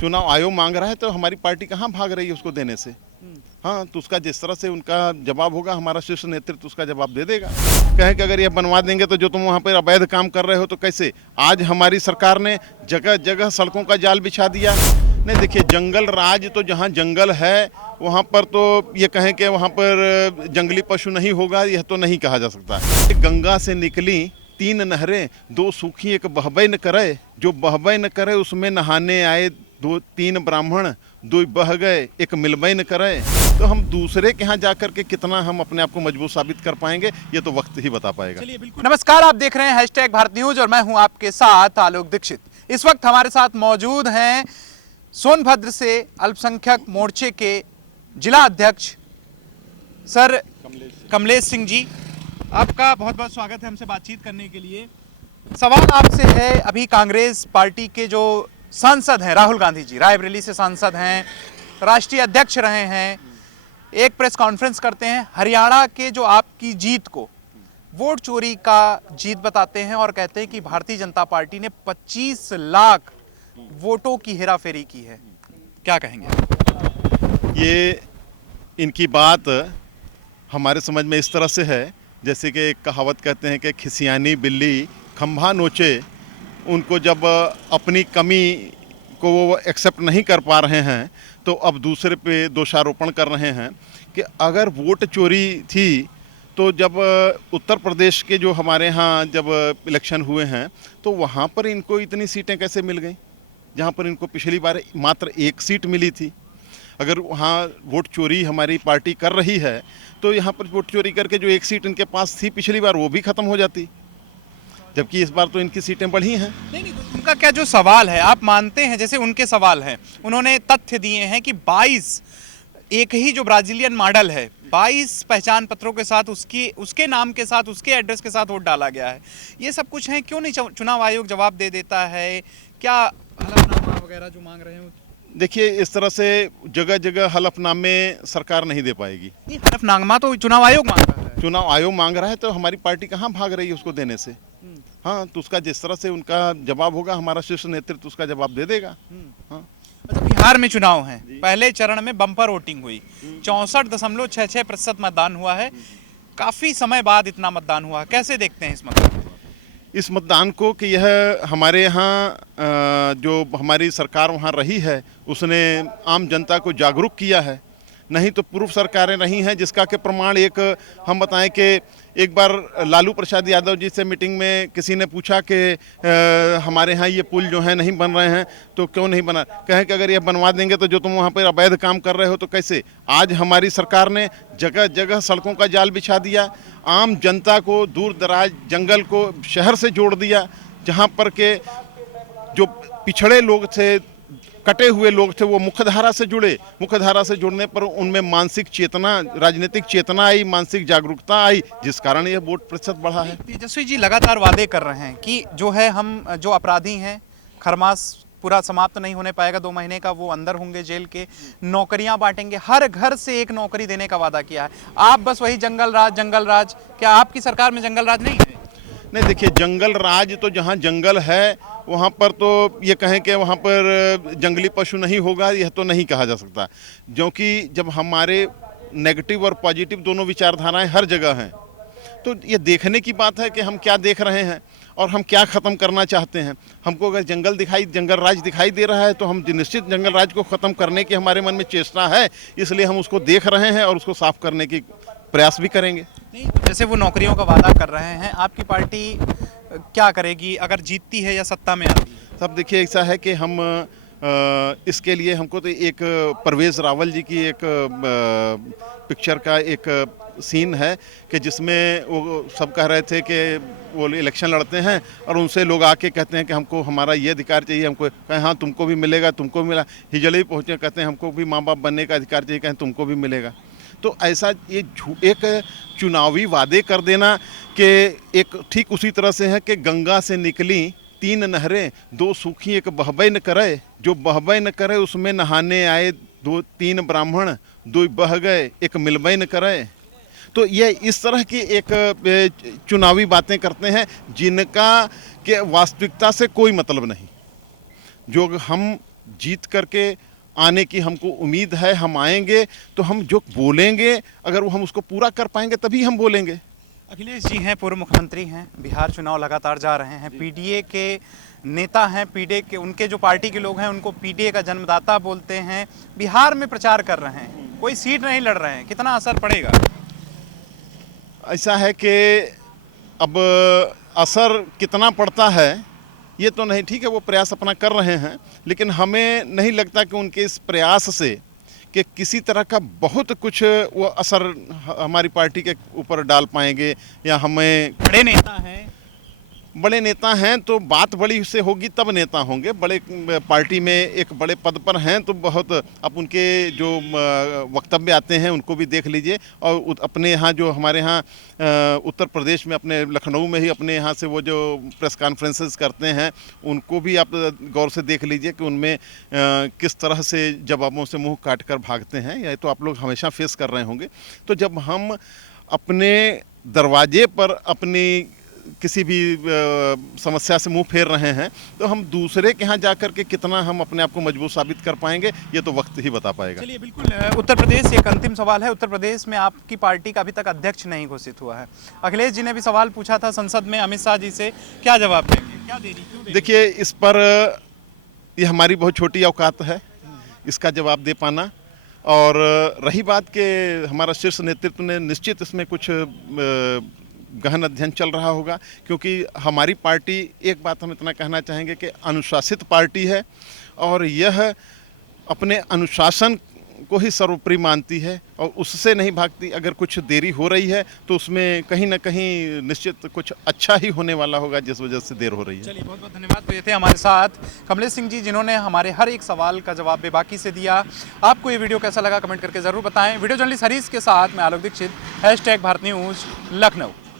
चुनाव आयोग मांग रहा है तो हमारी पार्टी कहाँ भाग रही है उसको देने से। हाँ, तो उसका जिस तरह से उनका जवाब होगा, हमारा शीर्ष नेतृत्व उसका जवाब दे देगा। कहें कि अगर ये बनवा देंगे तो जो तुम वहाँ पर अवैध काम कर रहे हो तो कैसे। आज हमारी सरकार ने जगह जगह सड़कों का जाल बिछा दिया। नहीं देखिए, जंगल राज तो जहाँ जंगल है वहाँ पर तो ये कहें कि वहाँ पर जंगली पशु नहीं होगा, यह तो नहीं कहा जा सकता। गंगा से निकली 3 नहरें, 2 सूखी एक बहबे न करे, जो बहबे न करे उसमें नहाने आए 2-3 ब्राह्मण, 2 बह गए, एक मिलबे न करे। तो हम दूसरे के यहाँ जाकर के कितना हम अपने आप को मजबूत साबित कर पाएंगे, ये तो वक्त ही बता पाएगा। चलिए बिल्कुल। नमस्कार, आप देख रहे हैं #भारत न्यूज और मैं हूं आपके साथ आलोक दीक्षित। इस वक्त हमारे साथ मौजूद हैं सोनभद्र से अल्पसंख्यक मोर्चे के जिला अध्यक्ष सर कमलेश सिंह जी। आपका बहुत बहुत स्वागत है हमसे बातचीत करने के लिए। सवाल आपसे है, अभी कांग्रेस पार्टी के जो सांसद हैं राहुल गांधी जी, रायबरेली से सांसद हैं, राष्ट्रीय अध्यक्ष रहे हैं, एक प्रेस कॉन्फ्रेंस करते हैं, हरियाणा के जो आपकी जीत को वोट चोरी का जीत बताते हैं और कहते हैं कि भारतीय जनता पार्टी ने 25 लाख वोटों की हेराफेरी की है। क्या कहेंगे? ये इनकी बात हमारे समझ में इस तरह से है जैसे कि एक कहावत कहते हैं कि खिसियानी बिल्ली खंभा नोचे। उनको जब अपनी कमी को वो एक्सेप्ट नहीं कर पा रहे हैं तो अब दूसरे पे दोषारोपण कर रहे हैं कि अगर वोट चोरी थी तो जब उत्तर प्रदेश के जो हमारे यहाँ जब इलेक्शन हुए हैं तो वहाँ पर इनको इतनी सीटें कैसे मिल गई, जहाँ पर इनको पिछली बार मात्र 1 सीट मिली थी। अगर वहाँ वोट चोरी हमारी पार्टी कर रही है तो यहाँ पर वोट चोरी करके जो 1 सीट इनके पास थी पिछली बार वो भी ख़त्म हो जाती, जबकि इस बार तो इनकी सीटें बढ़ी हैं। नहीं, उनका क्या जो सवाल है, आप मानते हैं जैसे उनके सवाल हैं, उन्होंने तथ्य दिए हैं कि 22 एक ही जो ब्राजीलियन मॉडल है, 22 पहचान पत्रों के साथ उसके नाम के साथ उसके एड्रेस के साथ वोट डाला गया है। ये सब कुछ है, क्यों नहीं चुनाव आयोग जवाब दे देता है? क्या हलफनामा वगैरह जो मांग रहे हैं? देखिए, इस तरह से जगह जगह हलफनामे सरकार नहीं दे पाएगी। हलफनामा तो चुनाव आयोग मांग रहा है। चुनाव आयोग मांग रहा है तो हमारी पार्टी कहाँ भाग रही है उसको देने से। हाँ, तो उसका जिस तरह से उनका जवाब होगा, हमारा शीर्ष नेतृत्व उसका जवाब दे देगा। हाँ। अच्छा, बिहार में चुनाव है, पहले चरण में बम्पर वोटिंग हुई, 64.66% मतदान हुआ है। काफी समय बाद इतना मतदान हुआ, कैसे देखते हैं इस मतदान को कि यह हमारे यहाँ जो हमारी सरकार वहाँ रही है उसने आम जनता को जागरूक किया है। नहीं तो पूर्व सरकारें रही हैं जिसका कि प्रमाण एक हम बताएं कि एक बार लालू प्रसाद यादव जी से मीटिंग में किसी ने पूछा कि हमारे यहाँ ये पुल जो है नहीं बन रहे हैं तो क्यों नहीं बना। कहें कि अगर ये बनवा देंगे तो जो तुम वहाँ पर अवैध काम कर रहे हो तो कैसे। आज हमारी सरकार ने जगह जगह सड़कों का जाल बिछा दिया, आम जनता को दूर दराज जंगल को शहर से जोड़ दिया, जहाँ पर के जो पिछड़े लोग थे, कटे हुए लोग थे, वो मुख्यधारा से जुड़े। मुख्यधारा से जुड़ने पर उनमें मानसिक चेतना, राजनीतिक चेतना आई, मानसिक जागरूकता आई, जिस कारण यह वोट प्रतिशत बढ़ा है। तेजस्वी जी लगातार वादे कर रहे हैं कि जो है हम जो अपराधी हैं, खरमास पूरा समाप्त नहीं होने पाएगा, 2 महीने का वो अंदर होंगे जेल के, नौकरियां बांटेंगे, हर घर से एक नौकरी देने का वादा किया है। आप बस वही जंगल राज, क्या आपकी सरकार में जंगल राज नहीं है? नहीं देखिए, जंगल राज तो जहाँ जंगल है वहाँ पर तो ये कहें कि वहाँ पर जंगली पशु नहीं होगा, यह तो नहीं कहा जा सकता। क्योंकि जब हमारे नेगेटिव और पॉजिटिव दोनों विचारधाराएं हर जगह हैं तो ये देखने की बात है कि हम क्या देख रहे हैं और हम क्या ख़त्म करना चाहते हैं। हमको अगर जंगल राज दिखाई दे रहा है तो हम निश्चित जंगल राज को ख़त्म करने की हमारे मन में चेष्टा है, इसलिए हम उसको देख रहे हैं और उसको साफ करने की प्रयास भी करेंगे। नहीं, जैसे वो नौकरियों का वादा कर रहे हैं, आपकी पार्टी क्या करेगी अगर जीतती है या सत्ता में आती है? सब देखिए, ऐसा है कि हम इसके लिए हमको तो एक परवेज़ रावल जी की एक पिक्चर का एक सीन है कि जिसमें वो सब कह रहे थे कि वो इलेक्शन लड़ते हैं और उनसे लोग आके कहते हैं कि हमको हमारा ये अधिकार चाहिए, हमको कहें हाँ तुमको भी मिलेगा, तुमको मिला। हिजड़े पहुँचे, कहते हैं हमको भी माँ बाप बनने का अधिकार चाहिए, कहें तुमको भी मिलेगा। तो ऐसा ये एक चुनावी वादे कर देना कि एक ठीक उसी तरह से है कि गंगा से निकली 3 नहरें, 2 सूखी एक बहबे न करे, जो बहबे न करे उसमें नहाने आए 2-3 ब्राह्मण, 2 बह गए, एक मिलबे न करे। तो ये इस तरह की एक चुनावी बातें करते हैं जिनका के वास्तविकता से कोई मतलब नहीं। जो हम जीत करके आने की हमको उम्मीद है। हम आएंगे तो हम जो बोलेंगे अगर वो हम उसको पूरा कर पाएंगे तभी हम बोलेंगे। अखिलेश जी हैं, पूर्व मुख्यमंत्री हैं, बिहार चुनाव लगातार जा रहे हैं, पीडीए के नेता हैं, पीडीए के उनके जो पार्टी के लोग हैं उनको पीडीए का जन्मदाता बोलते हैं, बिहार में प्रचार कर रहे हैं, कोई सीट नहीं लड़ रहे हैं, कितना असर पड़ेगा? ऐसा है कि अब असर कितना पड़ता है ये तो नहीं, ठीक है वो प्रयास अपना कर रहे हैं, लेकिन हमें नहीं लगता कि उनके इस प्रयास से कि किसी तरह का बहुत कुछ वो असर हमारी पार्टी के ऊपर डाल पाएंगे या हमें। बड़े नेता हैं, बड़े नेता हैं तो बात बड़ी से होगी तब नेता होंगे। बड़े पार्टी में एक बड़े पद पर हैं तो बहुत अब उनके जो वक्तव्य आते हैं उनको भी देख लीजिए, और अपने यहाँ जो हमारे यहाँ उत्तर प्रदेश में अपने लखनऊ में ही अपने यहाँ से वो जो प्रेस कॉन्फ्रेंसेस करते हैं उनको भी आप गौर से देख लीजिए कि उनमें किस तरह से जवाबों से मुँह काट कर भागते हैं। यह तो आप लोग हमेशा फेस कर रहे होंगे। तो जब हम अपने दरवाजे पर अपनी किसी भी समस्या से मुंह फेर रहे हैं तो हम दूसरे के यहाँ जाकर के कितना हम अपने आप को मजबूत साबित कर पाएंगे ये तो वक्त ही बता पाएगा। चलिए बिल्कुल, उत्तर प्रदेश एक अंतिम सवाल है। उत्तर प्रदेश में आपकी पार्टी का अभी तक अध्यक्ष नहीं घोषित हुआ है। अखिलेश जी ने भी सवाल पूछा था संसद में अमित शाह जी से, क्या जवाब देंगे, क्या देरी क्यों देरी? देखिए इस पर ये हमारी बहुत छोटी औकात है इसका जवाब दे पाना, और रही बात कि हमारा शीर्ष नेतृत्व ने निश्चित इसमें कुछ गहन अध्ययन चल रहा होगा, क्योंकि हमारी पार्टी, एक बात हम इतना कहना चाहेंगे कि अनुशासित पार्टी है और यह अपने अनुशासन को ही सर्वोपरि मानती है और उससे नहीं भागती। अगर कुछ देरी हो रही है तो उसमें कहीं ना कहीं निश्चित कुछ अच्छा ही होने वाला होगा जिस वजह से देर हो रही है। चलिए बहुत बहुत धन्यवाद। तो ये थे हमारे साथ कमलेश सिंह जी, जिन्होंने हमारे हर एक सवाल का जवाब बेबाकी से दिया। आपको ये वीडियो कैसा लगा कमेंट करके ज़रूर बताएं। वीडियो जर्नलिस्ट हरीश के साथ मैं आलोक दीक्षित, #भारत न्यूज़ लखनऊ।